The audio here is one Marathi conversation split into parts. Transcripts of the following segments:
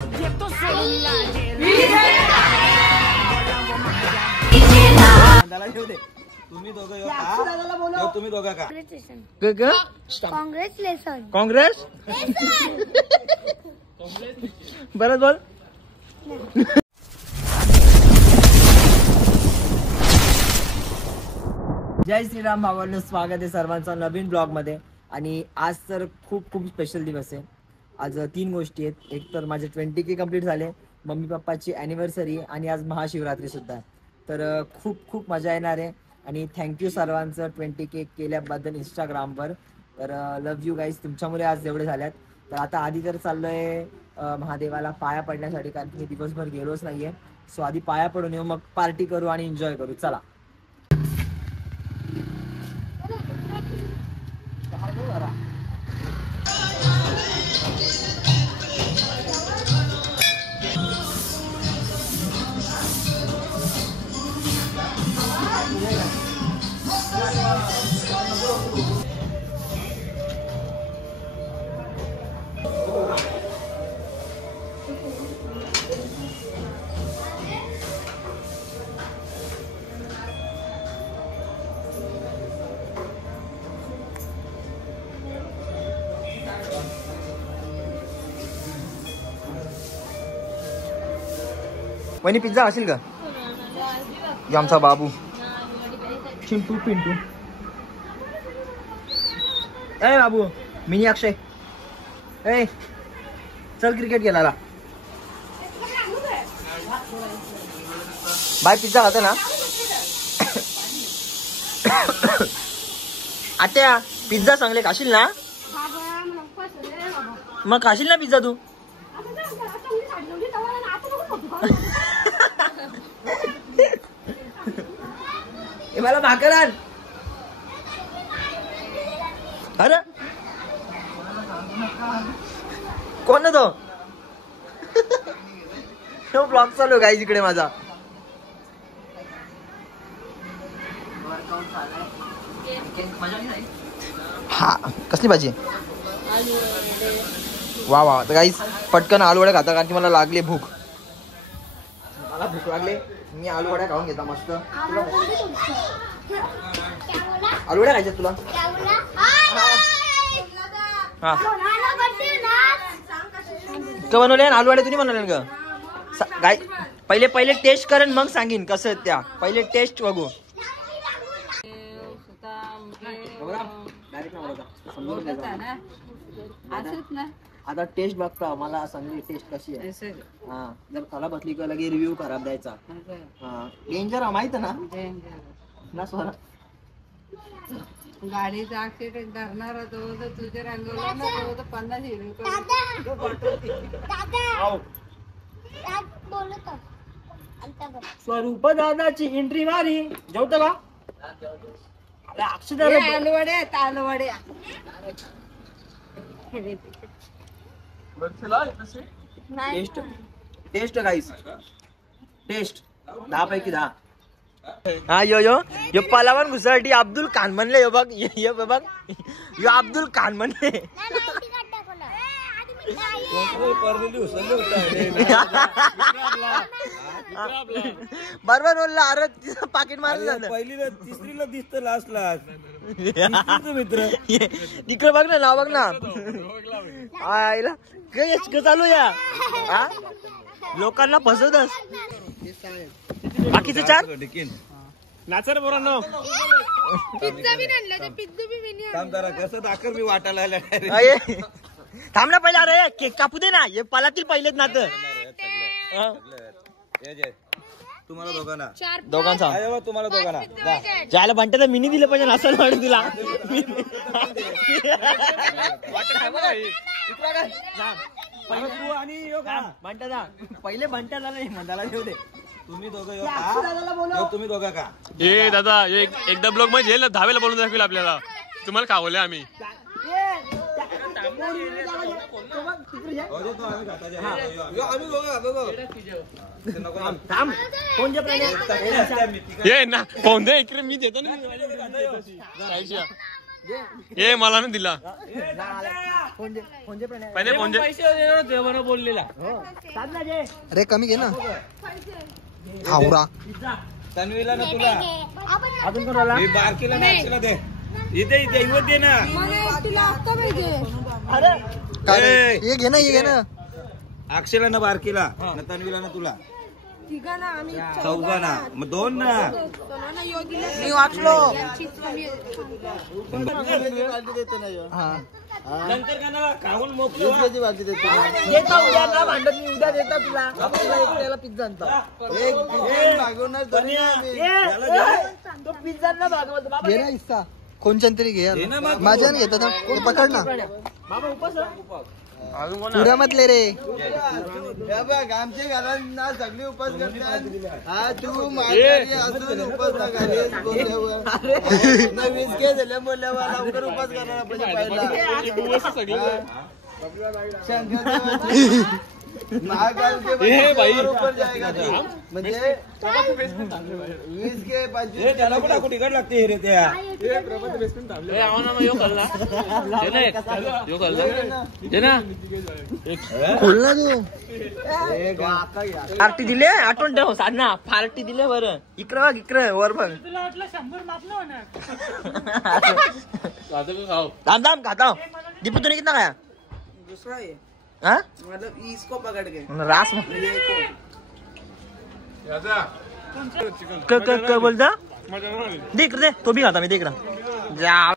तुम्ही दोघं का काँग्रेस बरं बोल. जय श्रीराम भावांनो, स्वागत आहे सर्वांचं नवीन ब्लॉग मध्ये. आणि आज तर खूप खूप स्पेशल दिवस आहे. आज 3 गोष्टी आहेत. एक तर माझे 20K कंप्लीट झाले, मम्मी पप्पाची ॲनिव्हर्सरी आणि आज महाशिवरात्री सुद्धा. तर खूप खूप मजा येणार आहे. आणि थँक्यू सर्वांचं 20K केल्याबद्दल इंस्टाग्रामवर. तर लव्ह यू गाईज, तुमच्यामुळे आज एवढे झाल्यात. तर आता आधी तर चाललोय महादेवाला पाया पडण्यासाठी, कारण की मी दिवसभर गेलोच नाहीये. सो आधी पाया पडून येऊ, मग पार्टी करू आणि एन्जॉय करू. चला. वहिनी पिझ्झा असेल का? आमचा बाबू चिंटू पिंटू. ए बाबू, मिनी अक्षय, ए चल क्रिकेट खेळायला. बाय पिझ्झा खाते ना आत्या? पिझ्झा चांगले खाशील ना? मग खाशील ना पिझ्झा तू? मला भाकर आण. अरे कोण तो ब्लॉग चालू गाईज इकडे माझा. हा कसली भाजी? वा वा. तर गाईज पटकन आलू वड्या खाता, कारण की मला लागले भूक. मला भूक लागले, मी आलू वड्या खाऊन घेता मस्त. आलू वड्या खायच्यात तुला? हा का बनवले आलू वड्या? तुम्ही बनवले का गाय? पहिले टेस्ट करेन मग सांगेन कसं त्या. पहिले टेस्ट बघू. आता टेस्ट बघता, मला सांगली टेस्ट कशी आहे. हा जर खराब असली का लगे रिव्ह्यू खराब द्यायचा. हा डेंजर माहित ना ना स्वरा. गाडीचा ऍक्सिडेंट करणार होतो तर तुझ्या रंगवला ना तो 50 स्वरूप दादाची एंट्री मारी. जेवतो का? आलू वड्या आलू वड्या. टेस्ट टेस्ट गाईस, टेस्ट 10 पैकी 10. हा यो यो यो पलावन घुसाटी अब्दुल खान म्हणले. यो बघ, यो बघ, यो अब्दुल खान म्हणले. बरोबर बोलला. अरे तिचं पाकिट मारलं. पहिलीला तिसरीला दिसत लास्टला मित्र. तिकडे बघ ना, नाव बघ ना. आईला काय चालू या लोकांना फसवतस. बाकीचे 4 नाचर पोरांनो. पिझ्झा बी आणला, ते पिझ्झा बी मी काम करा. कसं दाखर मी वाटायला थांब ना पहिले. अरे केक कापू दे ना. हे पालातील पहिलेच ना. तर तुम्हाला दोघांना दोघांचा तुम्हाला दोघांना जायला म्हणते तर मिनी दिलं पाहिजे असं वाटत तुला. पहिले बंट्याला नाही म्हणताला ठेव दे. तुम्ही दोघं तुम्ही दोघं का? ए दादा एकदा ब्लॉग मध्ये येईल ना, 10वेला बोलून दाखवेल आपल्याला. तुम्हाला खावले आम्ही. ये ना पाहून दे इकडे, मी देतो ना. ए मला नाही दिला कोणते प्रणय पहिले कोणते बोललेला अरे कमी घे ना आवरा तन्वीला ना तुला अजून कोणाला मी बारकीला नाही अक्षयला दे इथे इथे इवत दे ना काय हे घे ना हे घे ना अक्षयला ना बारकीला ना तन्वीला ना तुला चौघांना मग 2 ना मी वाचलो नंतर का ना खाऊन मोकळी देता उद्या ना भांडत मी उद्या देता तुला तुला एकट्याला पिझ्झा आणता तो पिझ्झा ना भागवत बाबा घे ना हिस्सा कोणच्या तरी घे घे ना मग. माझ्या नाही घेतात ते पकड ना बाबा उपास पुऱ्या मतले रे आमच्या घरात ना सगळे उपास करतात हा तू माझ्याकडे असून उपास ना घालीस बोलल्यावर ना वीस घे झाल्या बोलल्यावर लवकर उपास करणार पाहिजे पहिला शंकरदेवाची महाकाल के ऊपर जाएगा तू म्हणजे 20 के 25 त्याला कुठं कुठे तिकट लागते रे त्या खोल ना तू पार्टी दिले आठवण ठेव साधना पार्टी दिले बरं इकडं बघ इकडं वर बघ दाम दाम खाता दीपू तुने कितना खाया दूसरा है हाँ मतलब इसको पकड़ के रास क बोलता देख दे तो भी खाता मैं देख रहा जा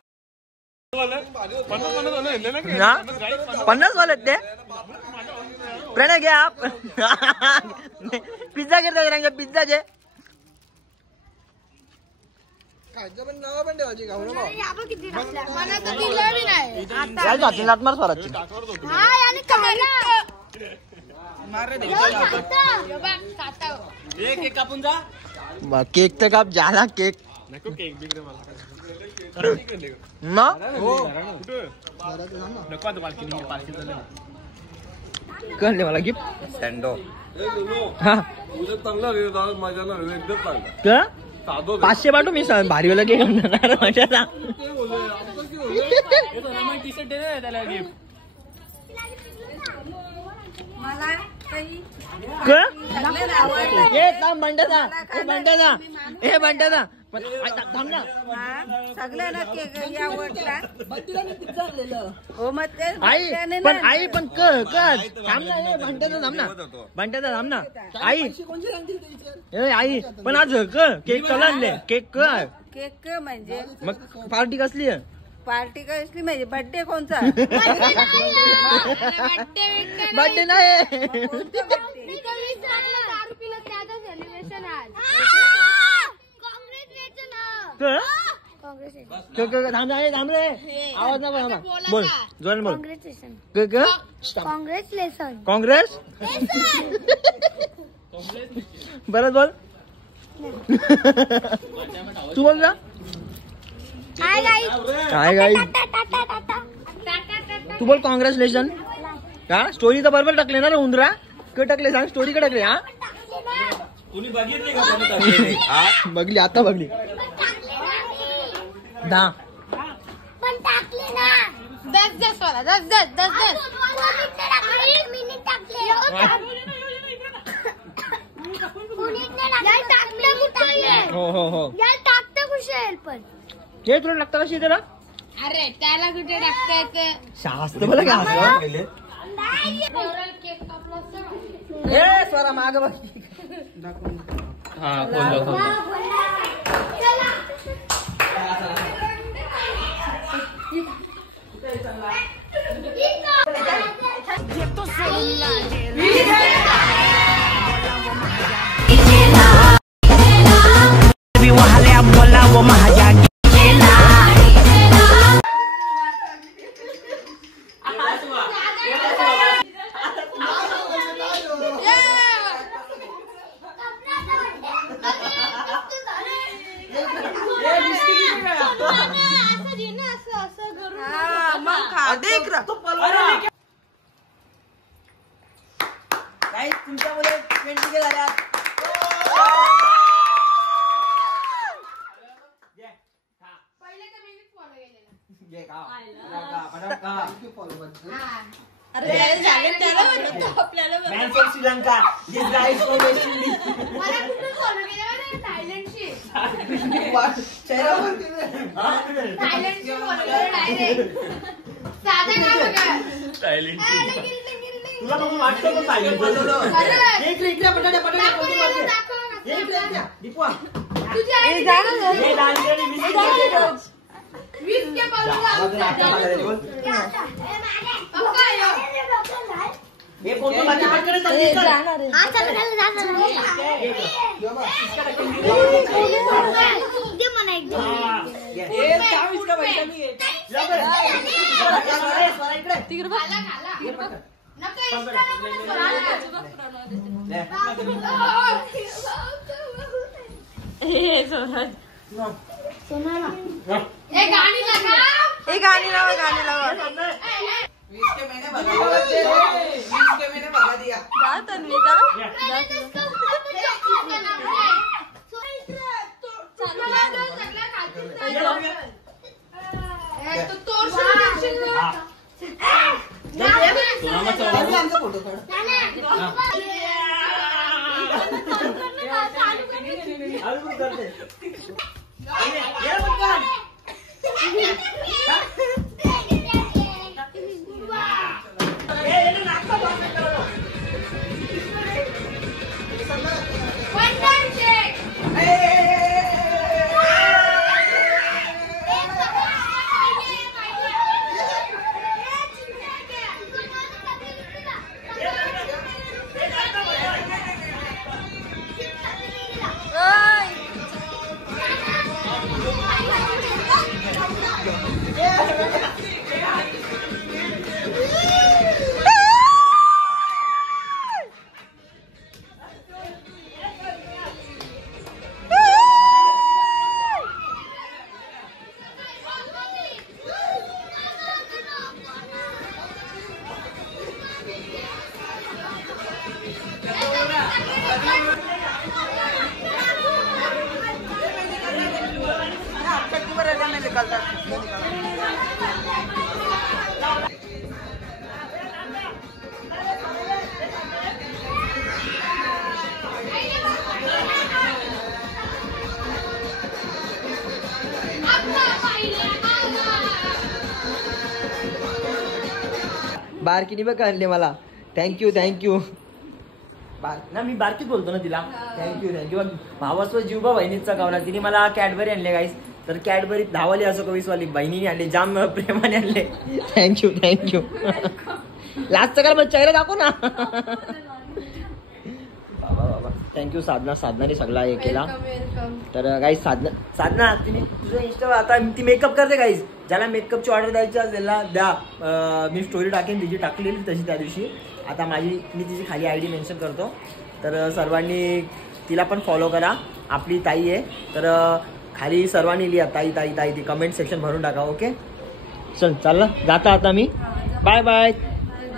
ना 50 वाले ते प्रणय घ्या आप पिझ्झा घेता करांगे पिझ्झा जे खायचं पण नाव पण ठेवायची खाऊ यायचं हाती लात मार स्वराची केक तर काप झाला केक ना कळले मला गिफ्ट सँडो हा का 500 पाठवू मी भारीवाला केक आणणार माझ्या मला काही बंट्याचा थांब ना सगळ्यांना केक आवडला हो मग ते आई पण थांब ना बंट्याचा थांब ना आई पण आज केक कल आणले केक केक म्हणजे मग पार्टी कसली आहे पार्टी कसली म्हणजे बर्थडे कोणचा बर्थडे नाही थांब रे आवाज ना बोल जोराने बोल काँग्रेस बरं बोल तू बोल ना काय गाई तू बोल कॉंग्रॅच्युलेशन का स्टोरी तर बरोबर टाकले ना रे उंदरा क टाकले सांग स्टोरी का टाकले हा तुम्ही बघितली का कोणी टाकलेली? हा? बघली आता बघली दा पण टाकले ना 10 वाला 10 मिनिट टाकले हो टाकतं कुशल पण हे तुला लागतं कशी त्याला अरे त्याला कुठे टाकताय शास्त्र बोला का पहिले स्वरा माग बघ तुमच्यामुळे 20 झाल्या from Sri Lanka, this guy is from West Indies. मला कुठे फॉलो केलं थायलंडशी थायलंडशी फॉलो केलं डायरेक्ट. साधा नाव बघा. तुला बघून वाटतं का पाहिजे इकडे इकडे पटाटे पटाटे कोणती मारते इकडे इकडे दीपवा तुझ्या हे दांडेली वीस के पाऊल हे फोटो माझ्या पटकन चालले चल हा चल दे मला एक ये काम इसका बैठा नहीं है इकडे तिकडे खाला नको इंस्टा नको सोनाला ए गाणी लावा गाणी लावा 20 के मैंने भगा दिया. जा तन्वी जा. आमचा फोटो काढ. अजून करते ये बारकीने बघ आणले मला. थँक्यू थँक्यू ना मी बारकीच बोलतो ना तिला. Thank you thank you. भावास्व जीवबा बहिणीचा गावला तिने मला कॅडबरी आणले गाईस. तर कॅडबरी 10 वाली असो का 20 वाली बहिणीने आणले जाम प्रेमाने आणले. Thank you thank you. लास्ट का चेहरा दाखव ना. थँक्यू साधना. साधनाने सगळा हे केला. तर गाईस साधना तिने तुझं इंस्टा आता ती मेकअप करते गाईस. ज्याला मेकअपची ऑर्डर द्यायची असेल ना द्या. मी स्टोरी टाकेन तिची टाकलेली तशी त्या दिवशी. आता मी तिची खाली आयडी मेन्शन करतो. तर सर्वांनी तिला पण फॉलो करा. आपली ताई आहे तर खाली सर्वांनी लिहा ताई ताई ताई ती कमेंट सेक्शन भरून टाका. ओके चल चाललं जाता आता मी. Bye bye.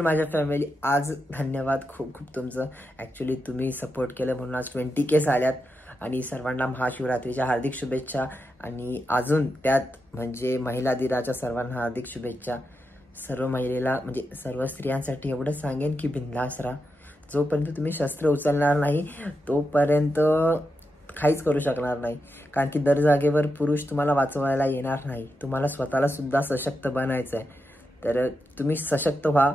माझ्या फॅमिली आज धन्यवाद खूप खूप तुमचं. ॲक्च्युली तुम्ही सपोर्ट केलं म्हणून आज 20K झाल्यात. आणि सर्वांना महाशिवरात्रीच्या हार्दिक शुभेच्छा. आणि अजून त्यात म्हणजे महिला दिनाच्या सर्वांना हार्दिक शुभेच्छा. सर्व महिलेला म्हणजे सर्व स्त्रियांसाठी एवढंच सांगेन की बिंदास राहा. जोपर्यंत तुम्ही शस्त्र उचलणार नाही तोपर्यंत काहीच करू शकणार नाही. कारण की दर जागेवर पुरुष तुम्हाला वाचवायला येणार नाही. तुम्हाला स्वतःला सुद्धा सशक्त बनायचं आहे. तर तुम्ही सशक्त व्हा.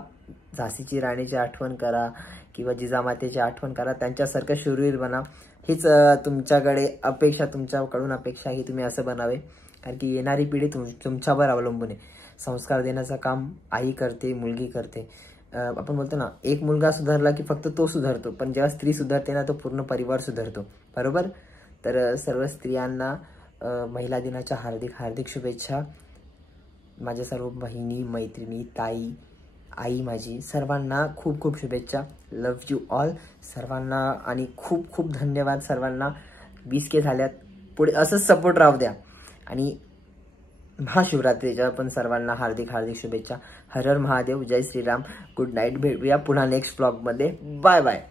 झाशीची राणीची आठवण करा किंवा जिजामातेची आठवण करा. त्यांच्यासारखं शूरवीर बना. हीच तुमच्याकडे अपेक्षा. तुमच्याकडून अपेक्षा ही तुम्ही असं बनावे. कारण की येणारी पिढी तुमच्यावर अवलंबून आहे. संस्कार देण्याचं काम आई करते, मुलगी करते. आपण बोलतो ना एक मुलगा सुधारला की फक्त तो सुधारतो. पण जेव्हा स्त्री सुधारते ना तो पूर्ण परिवार सुधारतो. बरोबर. तर सर्व स्त्रियांना महिला दिनाच्या हार्दिक हार्दिक शुभेच्छा. माझ्या सर्व बहिणी मैत्रिणी ताई आई माझी सर्वांना खूप खूप शुभेच्छा. लव्ह यू ऑल सर्वांना. आणि खूप खूप धन्यवाद सर्वांना. 20K झाल्यात. पुढे असंच सपोर्ट राहू द्या. आणि महाशिवरात्रीच्या पण सर्वांना हार्दिक हार्दिक शुभेच्छा. हर हर महादेव. जय श्रीराम. Good night. भेटूया पुन्हा नेक्स्ट ब्लॉगमध्ये. Bye bye.